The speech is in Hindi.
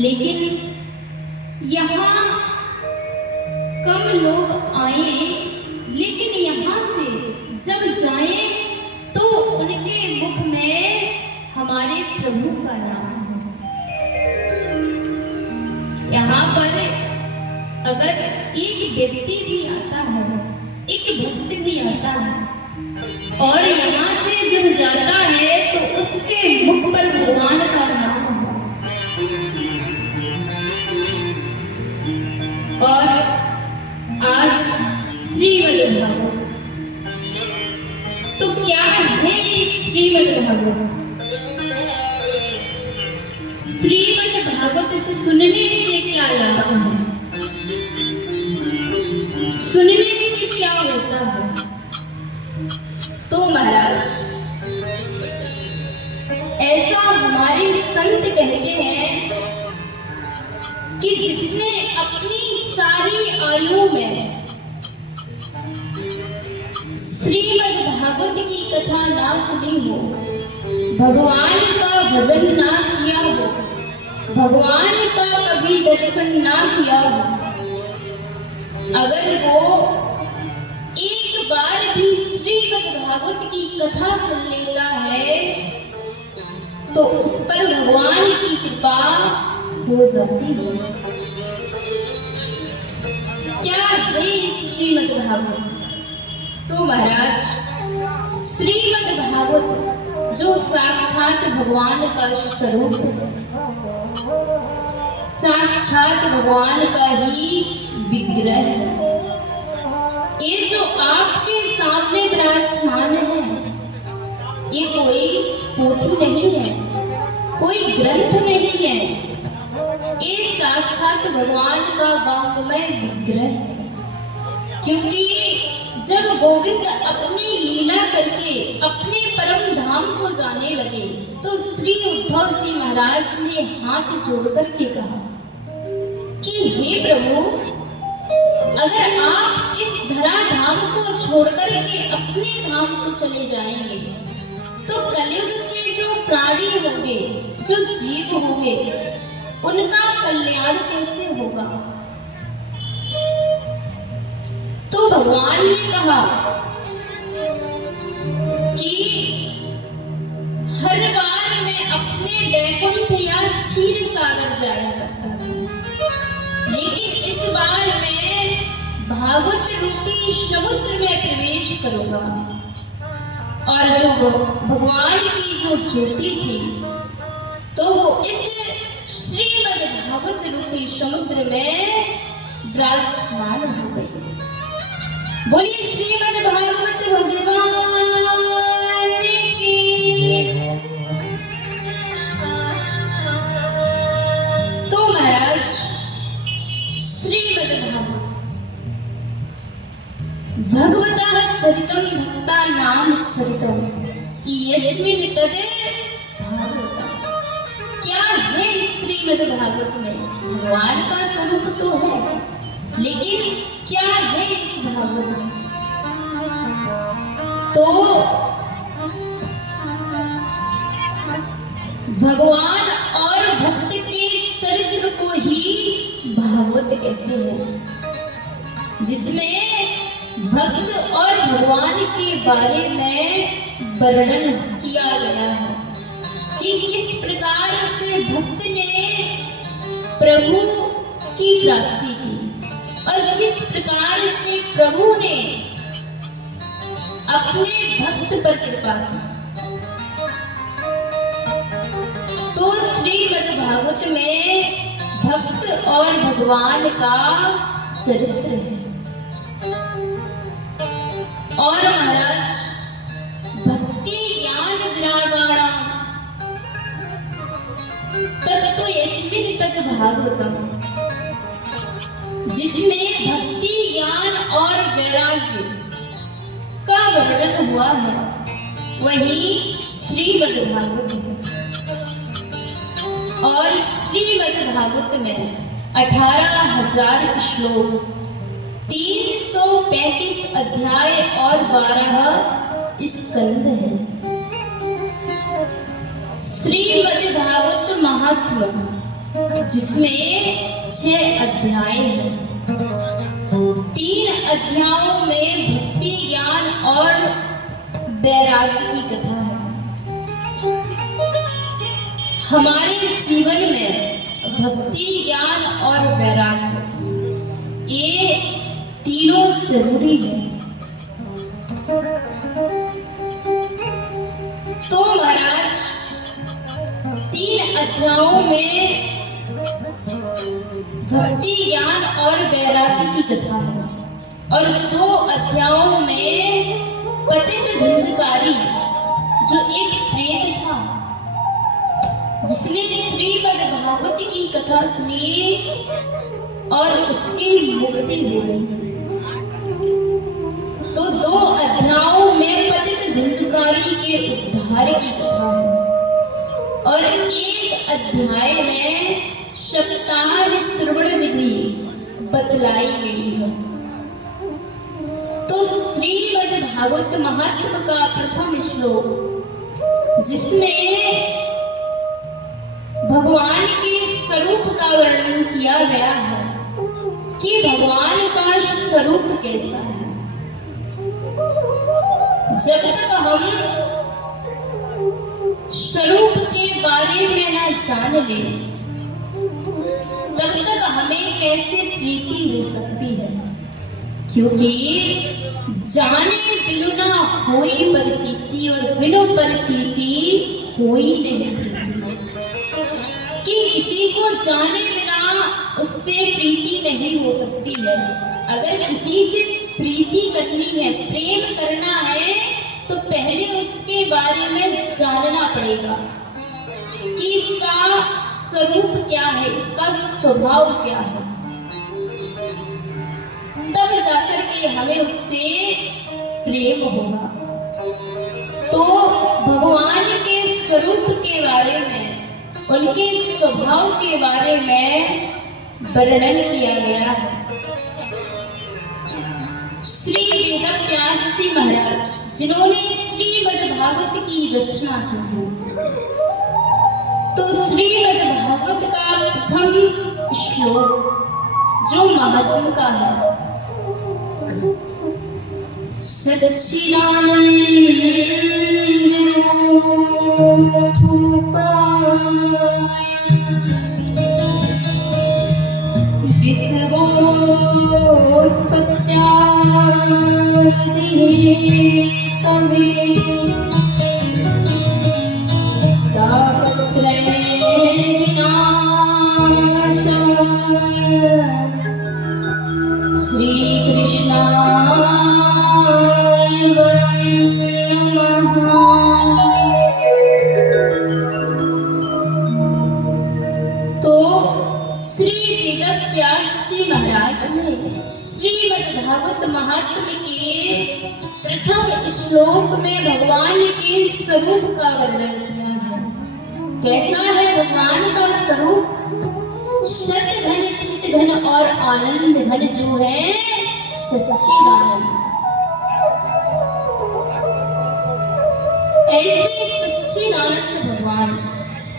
लेकिन यहाँ कम लोग आए, लेकिन यहाँ से जब जाए तो उनके मुख में हमारे प्रभु का नाम है। यहाँ पर अगर एक व्यक्ति भी आता है, एक भक्त भी आता है और यहाँ से जब जाता है तो उसके मुख पर भगवान का नाम है। और आज श्रीमद् भागवत, तो क्या है ये श्रीमद् भागवत? श्रीमद् भागवत से सुनने से क्या लाभ है? सुनने से क्या होता है? तो महाराज, ऐसा हमारे संत कहते हैं कि जिसने अपनी सारी आयु में श्रीमद् भागवत की कथा ना सुनी हो, भगवान का भजन ना किया हो, भगवान का कभी दर्शन ना किया हो, अगर वो एक बार भी श्रीमद् भागवत की कथा सुन लेता है तो उस पर भगवान की कृपा हो जाती है। क्या है श्रीमद् भागवत? तो महाराज, श्रीमद् भागवत जो साक्षात भगवान का स्वरूप है, साक्षात भगवान का ही विग्रह है। ये जो आपके सामने विराजमान है, ये कोई पोथी नहीं है, कोई ग्रंथ नहीं है, ये साक्षात भगवान का वांग्मय विग्रह है। क्योंकि जब गोविंद अपनी लीला करके अपने परम धाम को जाने लगे तो श्री उद्धव जी महाराज ने हाथ जोड़ करके कहा कि हे प्रभु, अगर आप इस धरा धाम को छोड़ करके अपने धाम को चले जाएंगे तो कलयुग के जो प्राणी होंगे, जो जीव होंगे, उनका कल्याण कैसे होगा? तो भगवान ने कहा कि हर बार मैं अपने वैकुंठ या क्षीर सागर जाया करता था, लेकिन इस बार मैं भागवत रूपी समुद्र में प्रवेश करूंगा। और जो भगवान की जो ज्योति थी तो वो इस श्रीमद् भागवत रूपी समुद्र में विराजमान हो गई। बोलिए श्रीमद् भागवत भगवान की। तो महाराज, श्रीमद् भागवत भगवतः चरितम भक्ता नाम चरितम यस्मिन् तद् भागवतम्। क्या है श्रीमद् भागवत में? भगवान का स्वरूप तो है, लेकिन क्या है इस भागवत में? तो भगवान और भक्त के चरित्र को ही भागवत कहते हैं, जिसमें भक्त और भगवान के बारे में वर्णन किया गया है कि किस प्रकार से भक्त ने प्रभु की प्राप्ति की और किस प्रकार से प्रभु ने अपने भक्त पर कृपा की। तो श्रीमद् भागवत में भक्त और भगवान का चरित्र है। और महाराज, भक्ति ज्ञान विरागाणाम तत्व यस्मिन् तद् भागवतम्, जिसमें भक्ति ज्ञान और वैराग्य का वर्णन हुआ है, वही श्रीमद् भागवत है। और श्रीमद् भागवत में 18,000 श्लोक, 335 अध्याय और 12 स्कंद है। श्रीमद् भागवत महात्म्य जिसमें 6 अध्याय हैं। 3 अध्यायों में भक्ति, ज्ञान और वैराग्य की कथा है। हमारे जीवन में भक्ति, ज्ञान और वैराग्य ये तीनों जरूरी है। तो महाराज 3 अध्यायों में भक्ति, ज्ञान और वैराग्य की कथा है और 2 अध्यायों में पतित धुंधकारी जो एक प्रेत था, जिसने श्रीमद् भागवत की कथा सुनी और उसकी मुक्ति हो गई। तो 2 अध्यायों में पतित धुंधकारी के उद्धार की कथा है और 1 अध्याय में सप्ताह श्रवण विधि बतलाई गई है। तो श्रीमद् भागवत महात्म्य का प्रथम श्लोक, जिसमें भगवान के स्वरूप का वर्णन किया गया है कि भगवान का स्वरूप कैसा है। जब तक हम स्वरूप के बारे में ना जान ले, तब तक हमें कैसे प्रीति हो सकती है, क्योंकि जाने बिनु ना होई प्रतीति और बिनु प्रतीति होई नहीं प्रीति। कि किसी को जाने बिना उससे प्रीति नहीं हो सकती है। अगर किसी से प्रीति करनी है, प्रेम करना है, तो पहले उसके बारे में जानना पड़ेगा कि इसका स्वरूप क्या है, इसका स्वभाव क्या है, तब जाकर के हमें उससे प्रेम होगा। तो भगवान के स्वरूप के बारे में, उनके स्वभाव के बारे में वर्णन किया गया है। श्री वेदव्यास जी महाराज, जिन्होंने श्रीमद् भागवत की रचना की है, तो श्रीमद् भागवत का प्रथम श्लोक जो महात्म्य का है, सच्चिदानंद रूपा श्री कृष्णाय नमः। तो श्री वेदव्यास जी महाराज ने श्रीमद् भागवत महात्म्य के प्रथम श्लोक में भगवान के स्वरूप का वर्णन किया है। कैसा है भगवान का स्वरूप? सत घन, चित घन और आनंद घन जो है सच्चिदानंद।